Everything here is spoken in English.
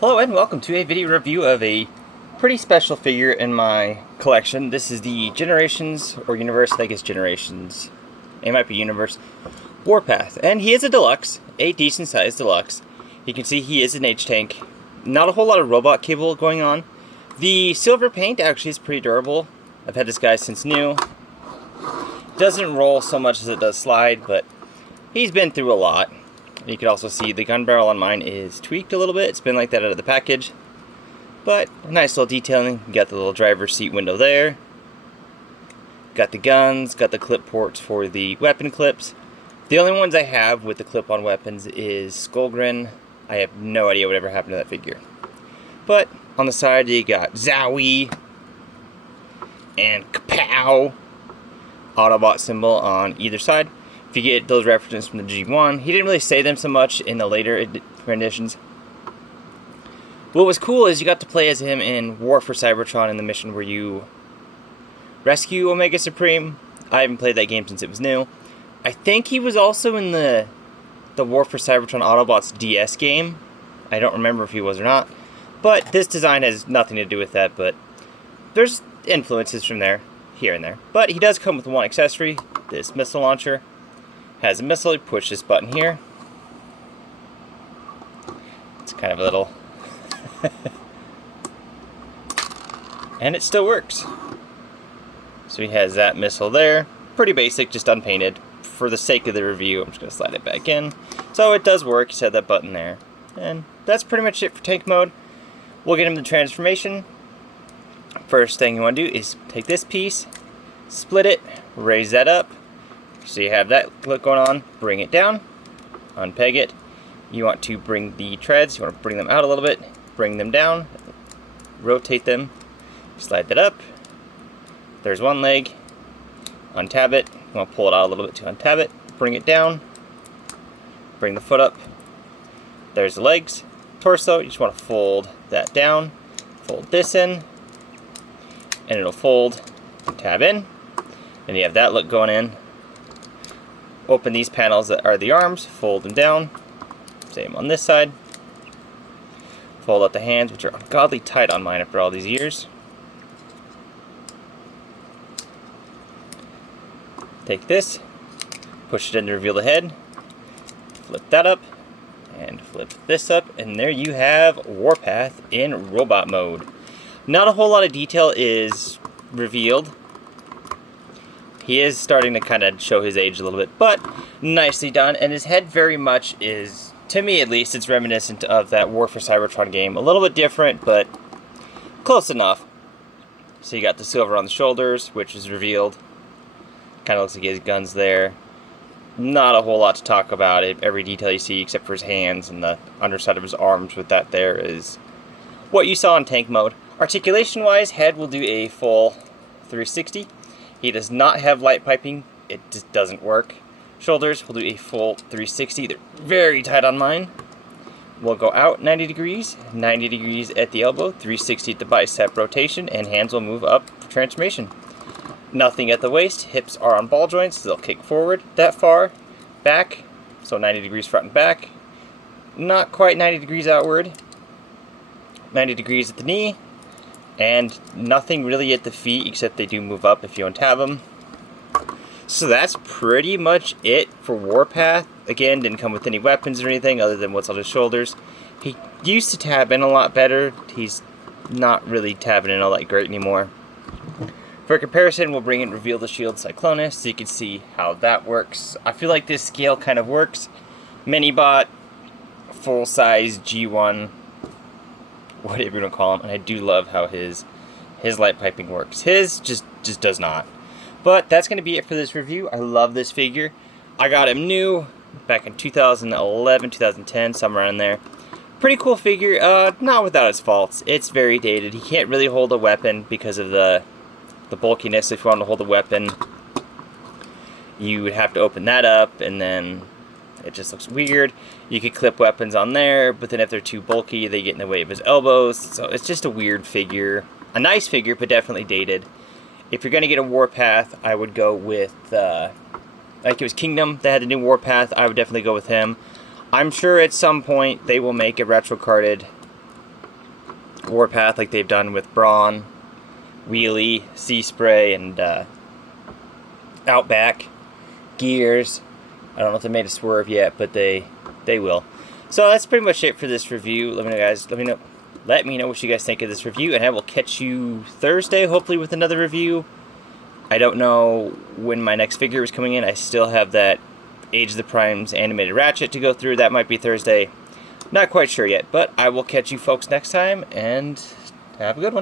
Hello and welcome to a video review of a pretty special figure in my collection. This is the Generations, or Universe, I think it's Generations. It might be Universe, Warpath. And he is a deluxe, a decent sized deluxe. You can see he is an H-Tank. Not a whole lot of robot cable going on. The silver paint actually is pretty durable. I've had this guy since new. Doesn't roll so much as it does slide, but he's been through a lot. You can also see the gun barrel on mine is tweaked a little bit. It's been like that out of the package. But nice little detailing. You got the little driver's seat window there. Got the guns, got the clip ports for the weapon clips. The only ones I have with the clip-on weapons is Skullgrin. I have no idea whatever happened to that figure. But on the side you got Zowee and Kapow. Autobot symbol on either side. If you get those references from the G1, he didn't really say them so much in the later renditions. What was cool is you got to play as him in War for Cybertron in the mission where you rescue Omega Supreme. I haven't played that game since it was new. I think he was also in the War for Cybertron Autobots DS game. I don't remember if he was or not. But this design has nothing to do with that, but there's influences from there, here and there. But he does come with one accessory, this missile launcher. Has a missile, you push this button here. It's kind of a little... and it still works. So he has that missile there. Pretty basic, just unpainted. For the sake of the review, I'm just going to slide it back in. So it does work, you set that button there. And that's pretty much it for tank mode. We'll get him the transformation. First thing you want to do is take this piece, split it, raise that up. So you have that look going on, bring it down, unpeg it. You want to bring the treads, you want to bring them out a little bit, bring them down, rotate them, slide that up. There's one leg, untab it, you want to pull it out a little bit to untab it, bring it down, bring the foot up. There's the legs, torso, you just want to fold that down, fold this in, and it'll fold, tab in, and you have that look going in. Open these panels that are the arms, fold them down. Same on this side. Fold out the hands, which are ungodly tight on mine after all these years. Take this, push it in to reveal the head, flip that up, and flip this up, and there you have Warpath in robot mode. Not a whole lot of detail is revealed. He is starting to kind of show his age a little bit, but nicely done. And his head very much is, to me at least, it's reminiscent of that War for Cybertron game. A little bit different, but close enough. So you got the silver on the shoulders, which is revealed. Kind of looks like his guns there. Not a whole lot to talk about it. Every detail you see, except for his hands and the underside of his arms with that there, is what you saw in tank mode. Articulation-wise, head will do a full 360. He does not have light piping, it just doesn't work. Shoulders will do a full 360, they're very tight on mine. We'll go out 90 degrees at the elbow, 360 at the bicep rotation, and hands will move up for transformation. Nothing at the waist, hips are on ball joints, so they'll kick forward that far, back, so 90 degrees front and back. Not quite 90 degrees outward, 90 degrees at the knee. And nothing really at the feet, except they do move up if you untab them. So that's pretty much it for Warpath. Again, didn't come with any weapons or anything other than what's on his shoulders. He used to tab in a lot better. He's not really tabbing in all that great anymore. For comparison, we'll bring in Reveal the Shield Cyclonus so you can see how that works. I feel like this scale kind of works. Minibot, full-size G1, whatever you want to call him, and I do love how his light piping works. His just does not. But that's going to be it for this review. I love this figure. I got him new back in 2011, 2010, somewhere around there. Pretty cool figure, not without its faults. It's very dated. He can't really hold a weapon because of the bulkiness. If you want to hold a weapon, you would have to open that up, and then it just looks weird. You could clip weapons on there, but then if they're too bulky, they get in the way of his elbows. So it's just a weird figure. A nice figure, but definitely dated. If you're going to get a Warpath, I would go with, like it was Kingdom that had the new Warpath. I would definitely go with him. I'm sure at some point they will make a retro-carded warpath like they've done with Brawn, Wheelie, Sea Spray, and Outback, Gears. I don't know if they made a Swerve yet, but they will. So that's pretty much it for this review. Let me know, guys. Let me know what you guys think of this review, and I will catch you Thursday, hopefully, with another review. I don't know when my next figure is coming in. I still have that Age of the Primes animated Ratchet to go through. That might be Thursday. Not quite sure yet, but I will catch you folks next time, and have a good one.